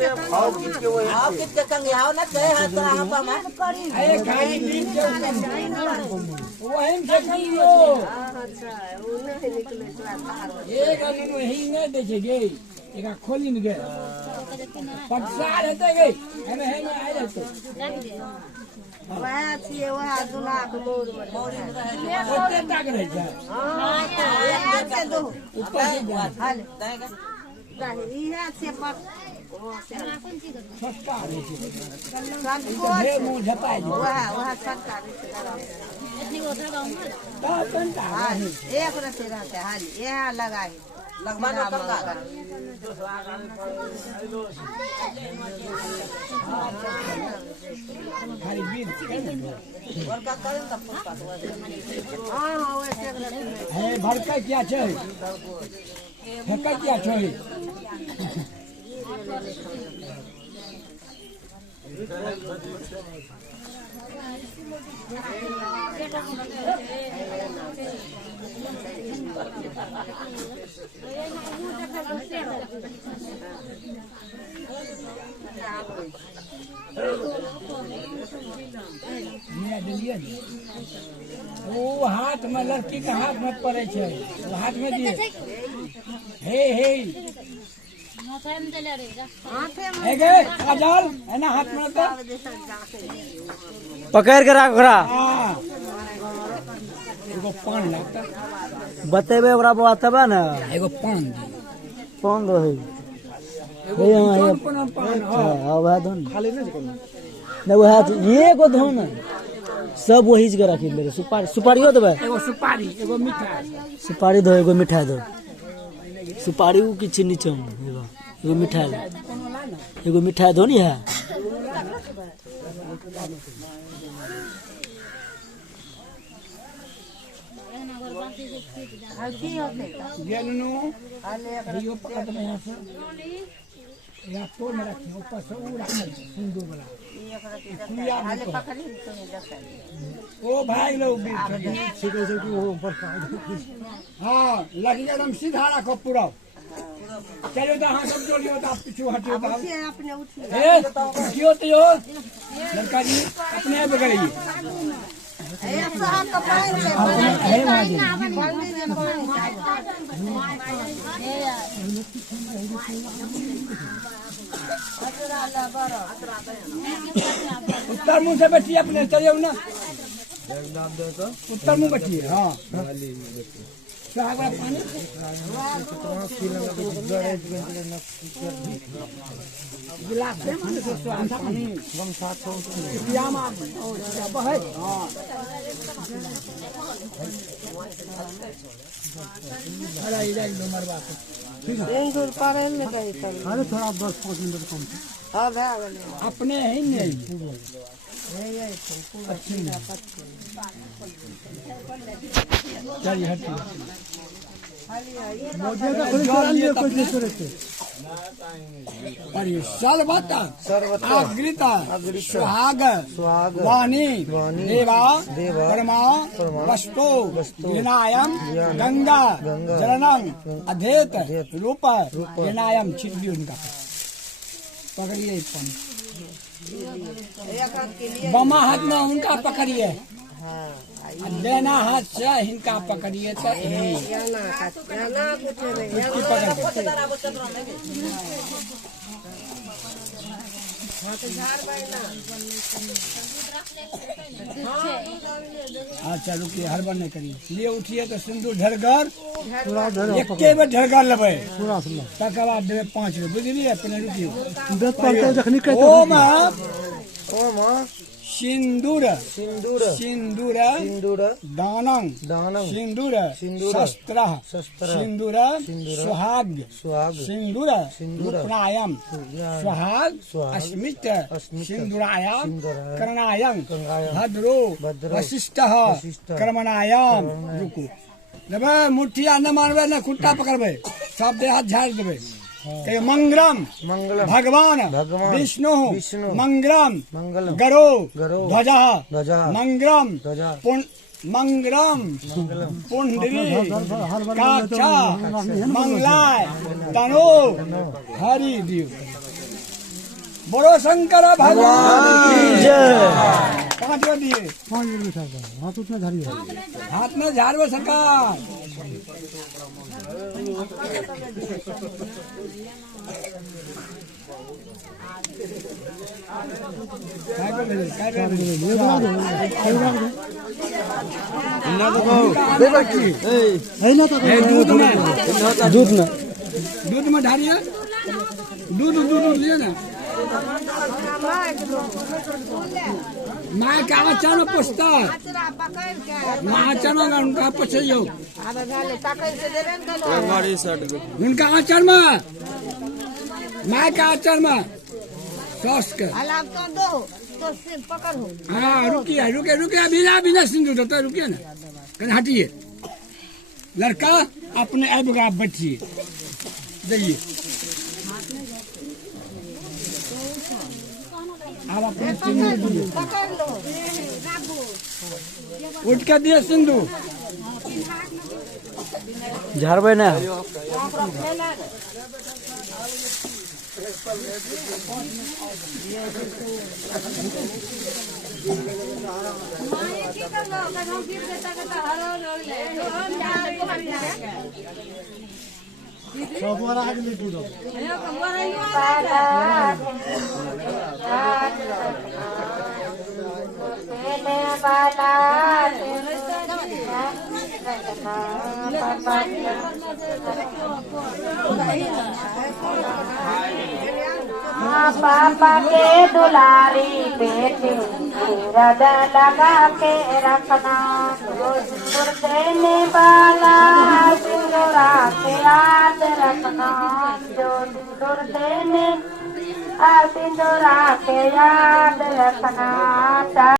आओ कितने कंगे आओ ना गए हाथ पर आप हम अरे खाली नींद के वही से करियो एक अनु ही न देखे गई एक खोली न गए पटसार हेते गई हमें है में आए रहते वह छिए वह दुला के मोर ओते तक रह जाए हां ये दो ऊपर से जा हाल दही है से पर सस्ता है सब को हे मुंह झपाए जो वह सरकार इतनी उधर गांव में का कंटा हाल एक रते रहते हाल यहां लगाए लगवा दो कंगा खाली बीन और का करें तब का हां हां वैसे रते है भड़का क्या छै भड़का क्या छै वो हाथ में लड़की के हाथ में पड़े छे वो हाथ में दिए हे हे माथे में चले रहेगा हाथे में हे गे काजल है ना हाथ में तो पकड़ के राख ओकरा हां एगो पान लगता बतेबे ओकरा बात बा ना एगो पान दी कौन दो है एगो कौन पान हां वह धन खाली नहीं वह ये को धन सब वही जगह रखी मेरे सुपारियो देबे एगो सुपारी एगो मिठाई सुपारी दो एगो मिठाई दो सुपारी उ किछ नीचे एगो मिठाई एगो मिठाई दो नी है हल्की होते गेलनु हाल एक यो पकड़ में यहां से या तो में रखी ऊपर से उड़ा सिंदूर वाला हाल पकड़ी तो देखा ओ भाई लोग भी सीधे से वो ऊपर हां लग एकदम सीधा रखो पूरा चलो तो हां सब जोड़ियो तो आप पीछे हटियो तो से अपने उठी ए क्यों तो यो लड़का जी अपने आप करिए एक साहब का पानी से है माजी उत्तर मुंह से बैठिए अपने चलिए ना उत्तर मुंह बैठिए हाँ सागरा पानी गिलास से माने से स्वाद पानी हम साथ पियामा अब है हां अरे इधर नंबर बात सिंदूर पारे में गई कर अरे थोड़ा 10-5 मिनट कम हां भा गेले अपने है नहीं चलिए हटिए मुझे तो खुद जान लिए कुछ नहीं करते अरे सर्वता अग्रिता सुहाग वाणी देवा परमा वस्तु विनायम गंगा जलनम अधेत रूप विनायम छिड़ी उनका पकड़िए बमा हाथ में उनका पकड़िए देना हाथ से इनका पकड़िए तो अच्छा रुकिए हड़बड़ नहीं करिए लिए उठिए तो सिंदूर ढरगर एक बेर ढरगर लेबै तकर बाद देवे 5 रुपये बुझलिए अपने रुकिए ओम सिंदूर सिंदूर सिंदूर सिंदूर दानं दानं सिंदूर शस्त्र सिंदूर सुहाग सुहाग सिंदूर सिंदूरायम सुहाग अस्मित सिंदूरायम करणायम भद्रो वशिष्ठः कर्मणायम रुकु देबे मुठिया न मारबे न खुट्टा पकड़बे सब दे हाथ झाड़ देबे मंगलम मंगलम भगवान विष्णु मंगलम गरो ध्वजा मंगलम मंगलम पुंडरी काक्षा मंगलाय तनो हरि दियो बोलो शंकर भगवान की जय। 5 बार दिए। हाथ में झाड़ू सरकार। दूध में ढारिए। दूध लिए ना। माँ का आचरण पुस्तक माँ चरण उनका पछियो उनका आचरण में माँ का आचरण में सॉस के हाँ रुकिए बिना सिंदूर तो रुकिए ना कहीं हटिए लड़का अपने ऐब आप बैठिए जाइए आप अपने उठ के दिए सिंधु झाड़बे ना पापा के दुलारी बेटी हृदय लगा के रखना सिंदूर देने वाला सिंदूरा के याद रखना जो सिंदूर देने सिंदूरा के याद रखना।